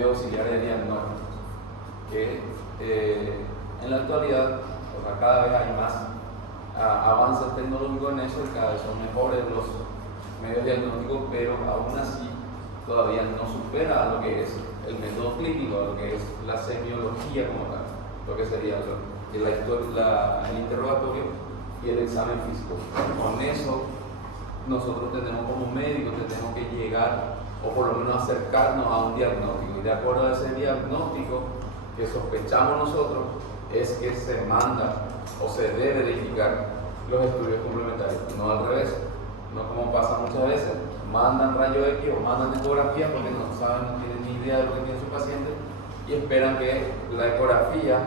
medios auxiliares de diagnóstico, que en la actualidad, o sea, cada vez hay más avances tecnológicos en eso y cada vez son mejores los medios diagnósticos, pero aún así todavía no supera a lo que es el método clínico, a lo que es la semiología como tal, lo que sería el interrogatorio y el examen físico. Con eso nosotros tenemos como médicos tenemos que llegar o por lo menos acercarnos a un diagnóstico, y de acuerdo a ese diagnóstico que sospechamos nosotros es que se manda o se debe de indicar los estudios complementarios, no al revés, no como pasa muchas veces, mandan rayo X o mandan ecografía porque no saben, no tienen ni idea de lo que tiene su paciente y esperan que la ecografía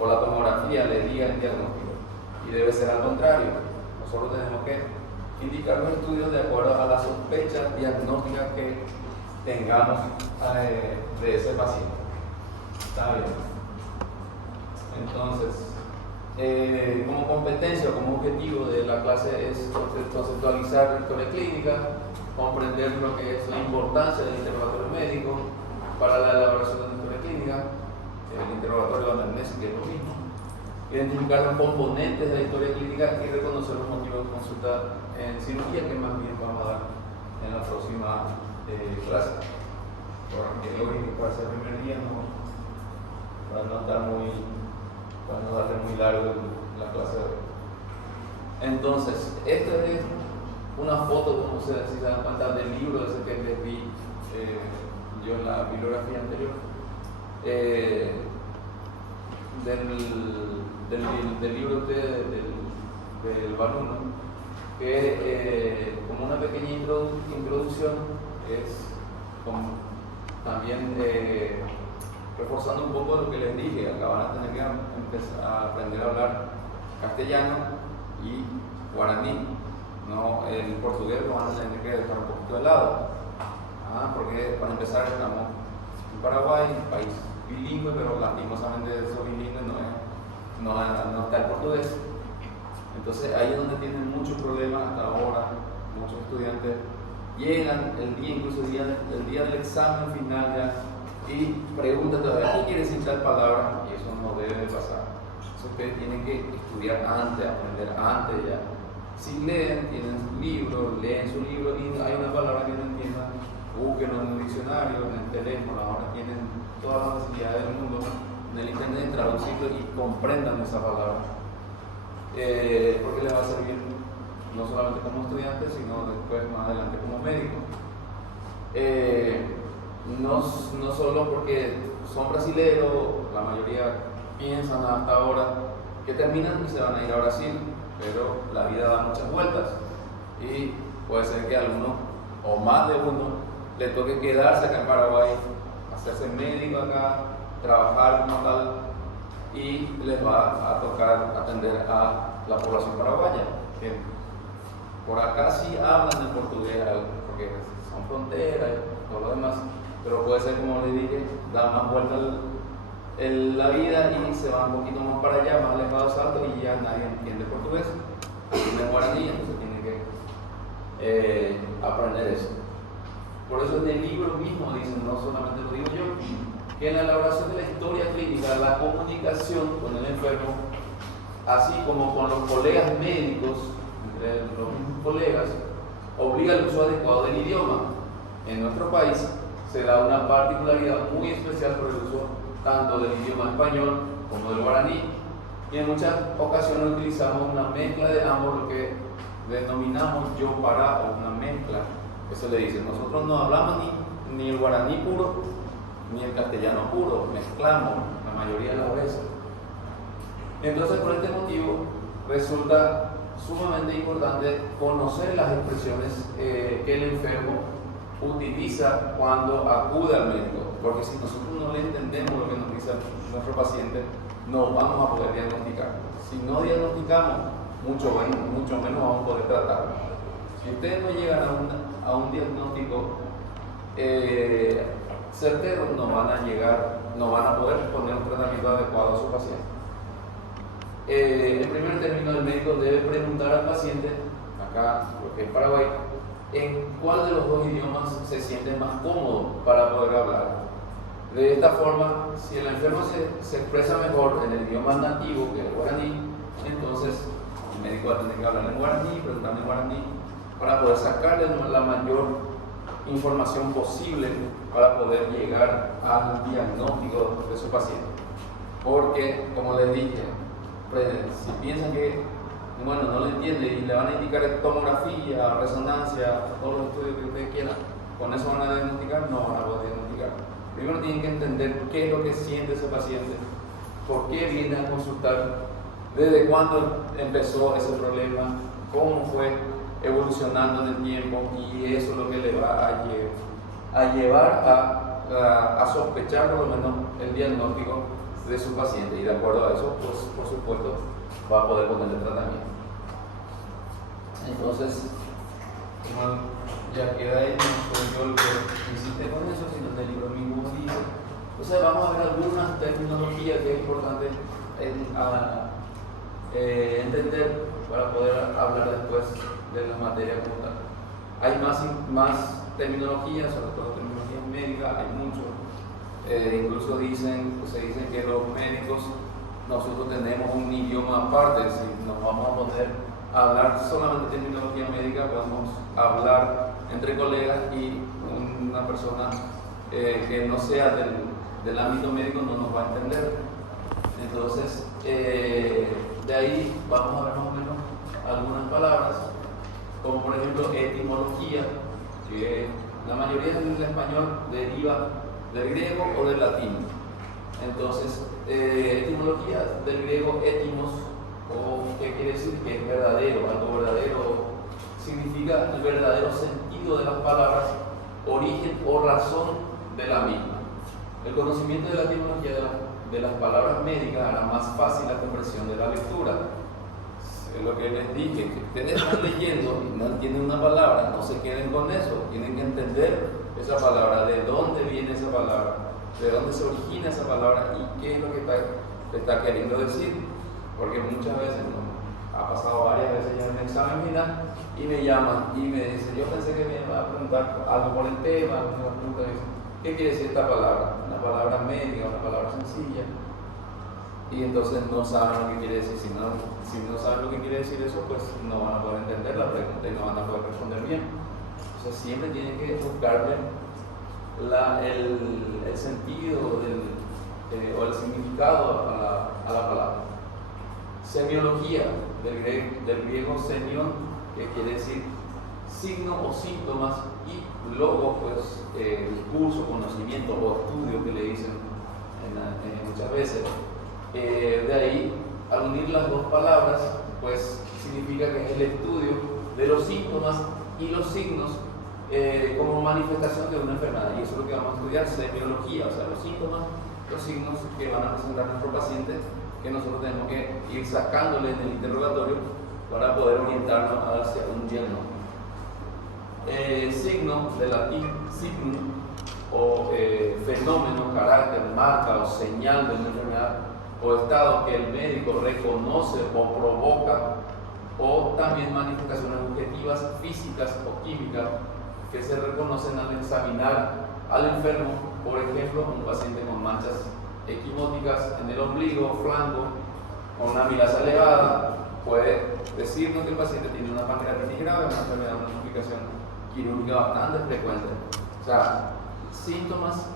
o la tomografía le diga el diagnóstico, y debe ser al contrario. Nosotros tenemos que indicar los estudios de acuerdo a las sospechas diagnósticas que tengamos de ese paciente. ¿Está bien? Entonces, como competencia o como objetivo de la clase es conceptualizar la historia clínica, comprender lo que es la importancia del interrogatorio médico para la elaboración de la historia clínica, el interrogatorio anamnésico es lo mismo, identificar los componentes de la historia clínica y reconocer los motivos de consulta en cirugía, que más bien vamos a dar en la próxima clase. Porque hoy para ser el primer día para no estar muy largo la clase de hoy. Entonces, esta es una foto, como si se dan cuenta, del libro ese que les vi yo en la bibliografía anterior, del libro del Banuno, que como una pequeña introducción es también reforzando un poco lo que les dije. Acá van a tener que empezar a aprender a hablar castellano y guaraní, no el portugués lo van a tener que dejar un poquito de lado, porque para empezar estamos en Paraguay, un país bilingüe, pero lastimosamente eso bilingüe no está el portugués. Entonces ahí es donde tienen muchos problemas hasta ahora. Muchos estudiantes llegan incluso el día del examen final ya, y preguntan todavía ¿qué quiere decir tal palabra? Y eso no debe de pasar. Eso ustedes tienen que estudiar antes, aprender antes ya. Si leen, tienen su libro, leen su libro y hay una palabra que no entiendan, búsquenlo en el diccionario, en el teléfono. Ahora tienen todas las facilidades del mundo en el internet, traducirlo y comprendan esa palabra, porque les va a servir no solamente como estudiantes, sino después más adelante como médicos. No solo porque son brasileños, la mayoría piensan hasta ahora que terminan y se van a ir a Brasil, pero la vida da muchas vueltas y puede ser que a alguno o más de uno le toque quedarse acá en Paraguay, hacerse médico acá, trabajar como tal, y les va a tocar atender a la población paraguaya, que por acá sí hablan el portugués, porque son fronteras y todo lo demás, pero puede ser, como les dije, da más vueltas la vida y se va un poquito más para allá, más lejos de Salto, y ya nadie entiende portugués, entiende guaraní, entonces tiene que aprender eso. Por eso en el libro mismo dicen, no solamente lo digo yo, que en la elaboración de la historia clínica, la comunicación con el enfermo, así como con los colegas médicos, entre los mismos colegas, obliga al uso adecuado del idioma. En nuestro país se da una particularidad muy especial por el uso tanto del idioma español como del guaraní, y en muchas ocasiones utilizamos una mezcla de ambos, lo que denominamos yo para, o una mezcla. Eso le dice, nosotros no hablamos ni el guaraní puro ni el castellano puro, mezclamos la mayoría de las veces. Entonces, por este motivo resulta sumamente importante conocer las expresiones que el enfermo utiliza cuando acude al médico, porque si nosotros no le entendemos lo que nos dice nuestro paciente, no vamos a poder diagnosticar. Si no diagnosticamos, mucho menos vamos a poder tratarlo. Si ustedes no llegan a un diagnóstico certero, no van a poder poner un tratamiento adecuado a su paciente. En primer término, el médico debe preguntar al paciente, acá, porque es Paraguay, en cuál de los dos idiomas se siente más cómodo para poder hablar. De esta forma, si el enfermo se expresa mejor en el idioma nativo que el guaraní, entonces el médico va a tener que hablar en guaraní, preguntarle en guaraní, para poder sacarle la mayor información posible para poder llegar al diagnóstico de su paciente. Porque, como les dije, si piensan que bueno, no le entiende y le van a indicar tomografía, resonancia, todos los estudios que ustedes quieran, con eso van a diagnosticar, no van a poder diagnosticar. Primero tienen que entender qué es lo que siente ese paciente, por qué viene a consultar, desde cuándo empezó ese problema, cómo fue evolucionando en el tiempo, y eso es lo que le va a llevar a sospechar por lo menos el diagnóstico de su paciente, y de acuerdo a eso, pues por supuesto va a poder ponerle tratamiento. Entonces, como ya queda ahí, no soy yo el que insiste con eso, sino el libro mismo dice. Entonces vamos a ver algunas terminologías que es importante entender para poder hablar después de la materia como tal. Hay más terminologías, sobre todo terminologías médicas, hay muchos. Incluso se dicen que los médicos, nosotros tenemos un idioma aparte. Si nos vamos a poner a hablar solamente terminología médica, podemos hablar entre colegas y una persona que no sea del ámbito médico no nos va a entender. Entonces, de ahí vamos a ver más o menos algunas palabras, como por ejemplo etimología, que la mayoría en el español deriva del griego o del latín. Entonces, etimología del griego etimos, o que quiere decir que es verdadero, algo verdadero, significa el verdadero sentido de las palabras, origen o razón de la misma. El conocimiento de la etimología de las palabras médicas hará más fácil la comprensión de la lectura. Es lo que les dije, que ustedes están leyendo y no entienden una palabra, no se queden con eso, tienen que entender esa palabra, de dónde viene esa palabra, de dónde se origina esa palabra y qué es lo que está queriendo decir. Porque muchas veces, ha pasado varias veces ya en el examen final, y me llaman y me dicen, yo pensé que me iba a preguntar algo por el tema, una pregunta, ¿qué quiere decir esta palabra? Una palabra médica, una palabra sencilla. Y entonces no saben lo que quiere decir. Si no saben lo que quiere decir eso, pues no van a poder entender la pregunta y no van a poder responder bien. Entonces siempre tienen que buscarle el sentido o el significado a la palabra. Semiología, del griego semión, que quiere decir signo o síntomas, y logo, pues discurso, conocimiento o estudio, que le dicen muchas veces. De ahí, al unir las dos palabras, pues significa que es el estudio de los síntomas y los signos como manifestación de una enfermedad. Y eso es lo que vamos a estudiar, semiología, o sea, los síntomas, los signos que van a presentar nuestro paciente, que nosotros tenemos que ir sacándole en el interrogatorio para poder orientarnos hacia un diagnóstico. Signo, de latín signum, o fenómeno, carácter, marca o señal de una enfermedad o estado que el médico reconoce o provoca, o también manifestaciones objetivas físicas o químicas que se reconocen al examinar al enfermo. Por ejemplo, un paciente con manchas equimóticas en el ombligo, flanco, con una amilasa elevada, puede decirnos que el paciente tiene una pancreatitis grave, una enfermedad, una complicación quirúrgica bastante frecuente. O sea, síntomas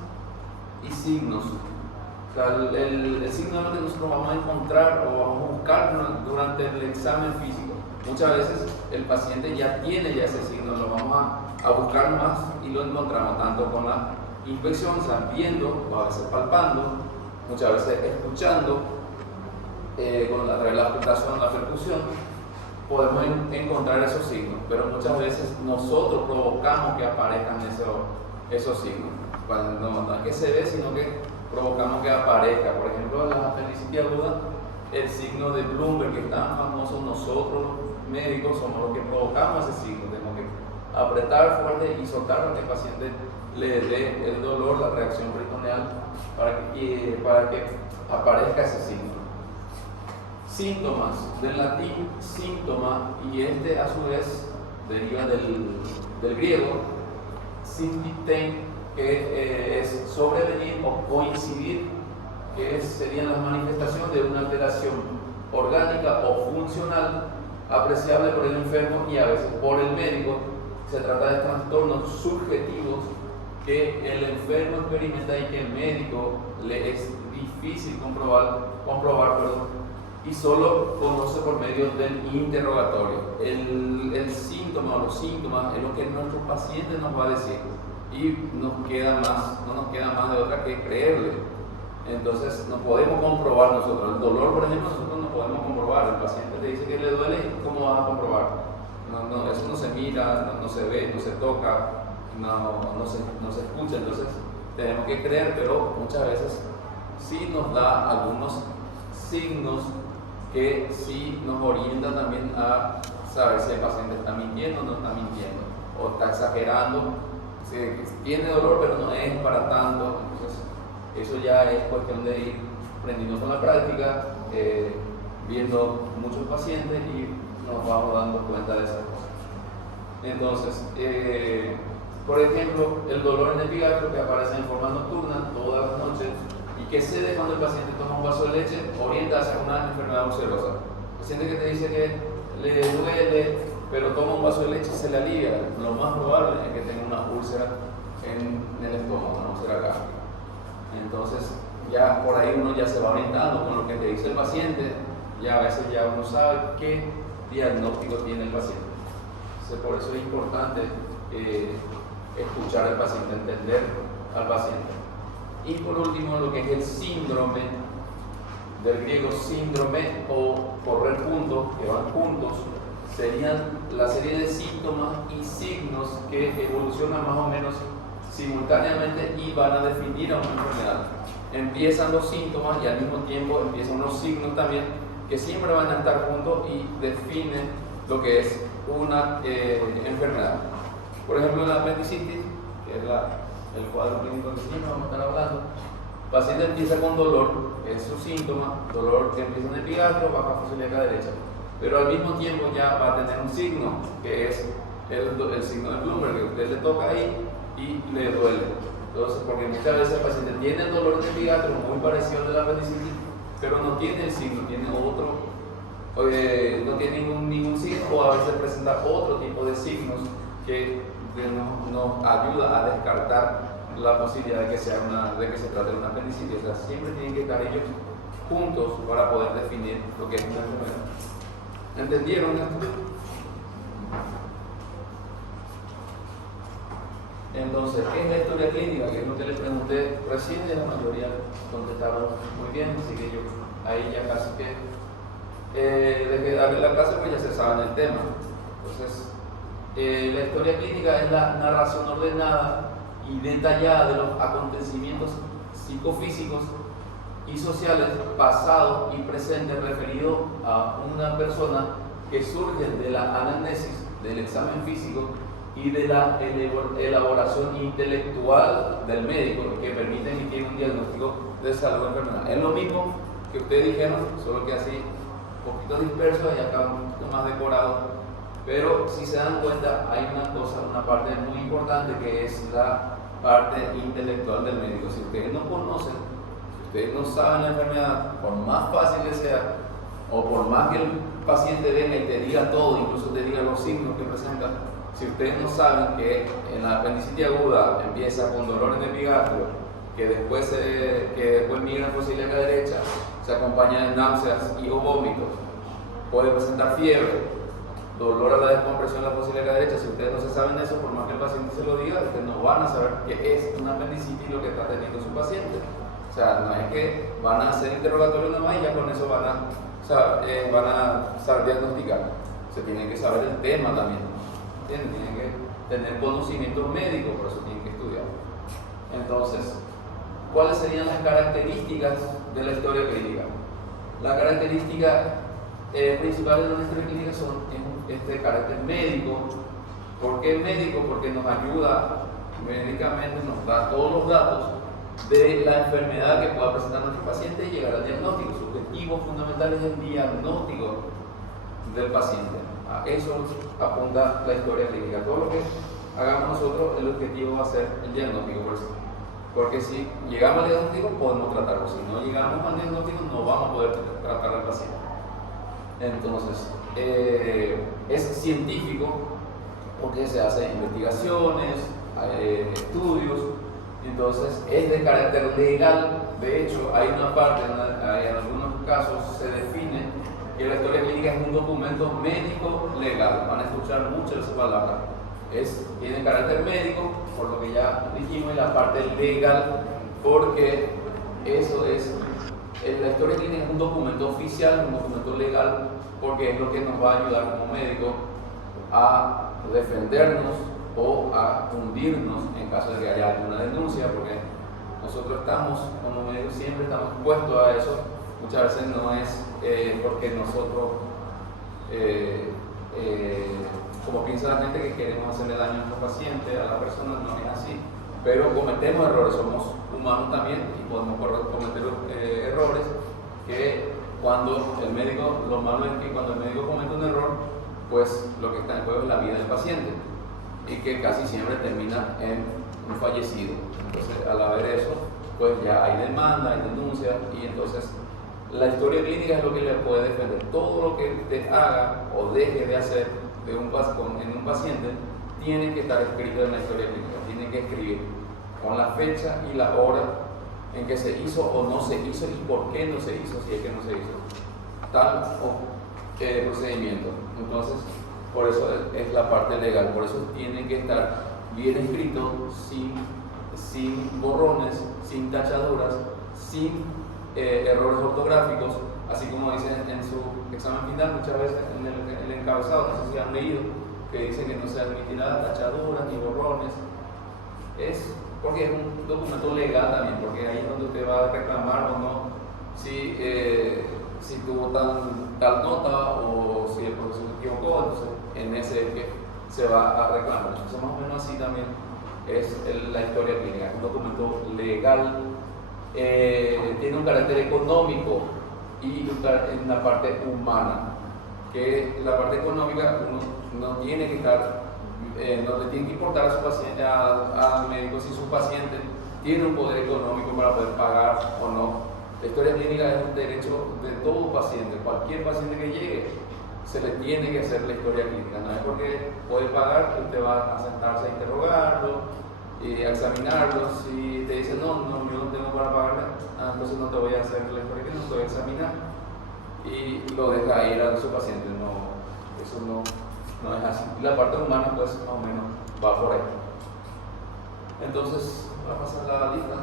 y signos. O sea, el signo es lo que nosotros vamos a encontrar o vamos a buscar durante el examen físico. Muchas veces el paciente ya tiene ese signo, lo vamos a buscar más y lo encontramos tanto con la inspección, o sea, viendo, o a veces palpando, muchas veces escuchando, a través de la aplicación, la percusión, podemos encontrar esos signos, pero muchas veces nosotros provocamos que aparezcan esos signos. Cuando no es que se ve, sino que provocamos que aparezca. Por ejemplo, en la apendicitis aguda, el signo de Bloomberg, que es tan famoso, nosotros médicos somos los que provocamos ese signo. Tenemos que apretar fuerte y soltar para que el paciente le dé el dolor, la reacción peritoneal, para que aparezca ese signo. Síntomas, del latín síntoma, y a su vez deriva del griego symptein, que es sobrevenir o coincidir, que serían las manifestaciones de una alteración orgánica o funcional apreciable por el enfermo y a veces por el médico. Se trata de trastornos subjetivos que el enfermo experimenta y que el médico le es difícil comprobar, y solo conoce por medio del interrogatorio. El síntoma o los síntomas es lo que nuestro paciente nos va a decir y no nos queda más de otra que creerle. Entonces no podemos comprobar nosotros. El dolor, por ejemplo, nosotros no podemos comprobar. El paciente te dice que le duele, ¿cómo vas a comprobar? Eso no se mira, no se ve, no se toca, no se escucha. Entonces tenemos que creer, pero muchas veces sí nos da algunos signos que sí nos orientan también a saber si el paciente está mintiendo o no está mintiendo, o está exagerando, tiene dolor pero no es para tanto. Entonces eso ya es cuestión de ir aprendiendo con la práctica, viendo muchos pacientes y nos vamos dando cuenta de esas cosas. Entonces, por ejemplo, el dolor en el epigastrio que aparece en forma nocturna todas las noches y que cede cuando el paciente toma un vaso de leche, orienta hacia una enfermedad ulcerosa. El paciente que te dice que le duele, pero toma un vaso de leche y se le alivia, lo más probable es que tenga una úlcera en el estómago, una úlcera gástrica. Entonces, ya por ahí uno ya se va orientando con lo que te dice el paciente, ya a veces ya uno sabe qué diagnóstico tiene el paciente. Entonces, por eso es importante escuchar al paciente, entender al paciente. Y por último, lo que es el síndrome, del griego síndrome o correr juntos, que van juntos, serían la serie de síntomas y signos que evolucionan más o menos simultáneamente y van a definir a una enfermedad. Empiezan los síntomas y al mismo tiempo empiezan los signos también, que siempre van a estar juntos y definen lo que es una enfermedad. Por ejemplo, la apendicitis, que es el cuadro clínico que siempre vamos a estar hablando. El paciente empieza con dolor, es su síntoma, dolor que empieza en el epigastrio, baja fosa ilíaca derecha, pero al mismo tiempo ya va a tener un signo, que es el signo de Bloomberg, que a usted le toca ahí y le duele. Entonces, porque muchas veces el paciente tiene el dolor en el epigastrio muy parecido al de la apendicitis, pero no tiene el signo, tiene otro, no tiene ningún signo, o a veces presenta otro tipo de signos que nos ayuda a descartar la posibilidad de que se trate de una apendicitis. O sea, siempre tienen que estar ellos juntos para poder definir lo que es una enfermedad. ¿Entendieron esto? Entonces, ¿qué es la historia clínica? Que es lo que les pregunté recién, y la mayoría contestaron muy bien, así que yo ahí ya casi que desde darle la clase pues ya se sabe el tema. Entonces, la historia clínica es la narración ordenada y detallada de los acontecimientos psicofísicos y sociales pasados y presentes referidos a una persona que surgen de la anamnesis, del examen físico y de la elaboración intelectual del médico que permite emitir un diagnóstico de salud o enfermedad. Es lo mismo que ustedes dijeron, solo que así un poquito disperso y acá un poquito más decorado. Pero si se dan cuenta, hay una parte muy importante que es la parte intelectual del médico. Si ustedes no conocen, si ustedes no saben la enfermedad, por más fácil que sea, o por más que el paciente venga y te diga todo, incluso te diga los signos que presenta, si ustedes no saben que en la apendicitis aguda empieza con dolor en el epigastrio, que después migra en fosa ilíaca derecha, se acompaña de náuseas y o vómitos, puede presentar fiebre, dolor a la descompresión de la fosa ilíaca derecha. Si ustedes no se saben eso, por más que el paciente se lo diga, ustedes no van a saber qué es una apendicitis y lo que está teniendo su paciente. O sea, no es que van a hacer interrogatorio nada más y ya con eso van a saber diagnosticar. Se tiene que saber el tema también, ¿entienden? Tienen que tener conocimiento médico, por eso tienen que estudiar. Entonces, ¿cuáles serían las características de la historia clínica? Las características principales de una historia clínica son este carácter médico. ¿Por qué médico? Porque nos ayuda médicamente, nos da todos los datos de la enfermedad que pueda presentar nuestro paciente y llegar al diagnóstico. Su objetivo fundamental es el diagnóstico del paciente. A eso apunta la historia clínica. Todo lo que hagamos nosotros, el objetivo va a ser el diagnóstico. Por eso Porque si llegamos al diagnóstico podemos tratarlo, si no llegamos al diagnóstico no vamos a poder tratar al paciente. Entonces, es científico porque se hacen investigaciones, estudios, entonces es de carácter legal. De hecho, hay una parte, en algunos casos se define que la historia clínica es un documento médico legal. Van a escuchar mucho esa palabra. Tiene carácter médico, por lo que ya dijimos, y la parte legal, porque eso es, la historia clínica es un documento oficial, un documento legal, porque es lo que nos va a ayudar como médico a defendernos o a hundirnos en caso de que haya alguna denuncia, porque nosotros estamos, como médicos, siempre estamos expuestos a eso. Muchas veces no es porque nosotros, como piensa la gente, que queremos hacerle daño a nuestro paciente, a la persona, no es así. Pero cometemos errores, somos humanos también y podemos cometer errores que cuando el médico, lo malo es que cuando el médico comete un error, pues lo que está en juego es la vida del paciente y que casi siempre termina en un fallecido. Entonces, al haber eso, pues ya hay demanda, hay denuncia, y entonces la historia clínica es lo que le puede defender. Todo lo que te haga o deje de hacer en un paciente tiene que estar escrito en la historia clínica, tiene que escribir con la fecha y la hora en que se hizo o no se hizo y por qué no se hizo, si es que no se hizo tal procedimiento. Entonces, por eso es la parte legal, por eso tiene que estar bien escrito, sin borrones, sin tachaduras, sin errores ortográficos, así como dicen en su examen final, muchas veces en el encabezado, no sé si han leído, que dicen que no se admitirá tachaduras ni borrones. Es porque es un documento legal también, porque ahí es donde usted va a reclamar o no si tuvo tal nota o si el profesor se equivocó. Entonces en ese que se va a reclamar. Entonces más o menos así también es la historia clínica, es un documento legal, tiene un carácter económico y una parte humana, que la parte económica uno no tiene que estar, no le tiene que importar a su paciente, al médico, si su paciente tiene un poder económico para poder pagar o no. La historia clínica es un derecho de todo paciente, cualquier paciente que llegue se le tiene que hacer la historia clínica, no es porque puede pagar que usted va a sentarse a interrogarlo y a examinarlo. Si te dice no, yo no tengo para pagarle, entonces no te voy a hacer la historia clínica, no te voy a examinar y lo deja ir a su paciente. No, eso no es así. Y la parte humana pues más o menos va por ahí. Entonces, voy a pasar la lista.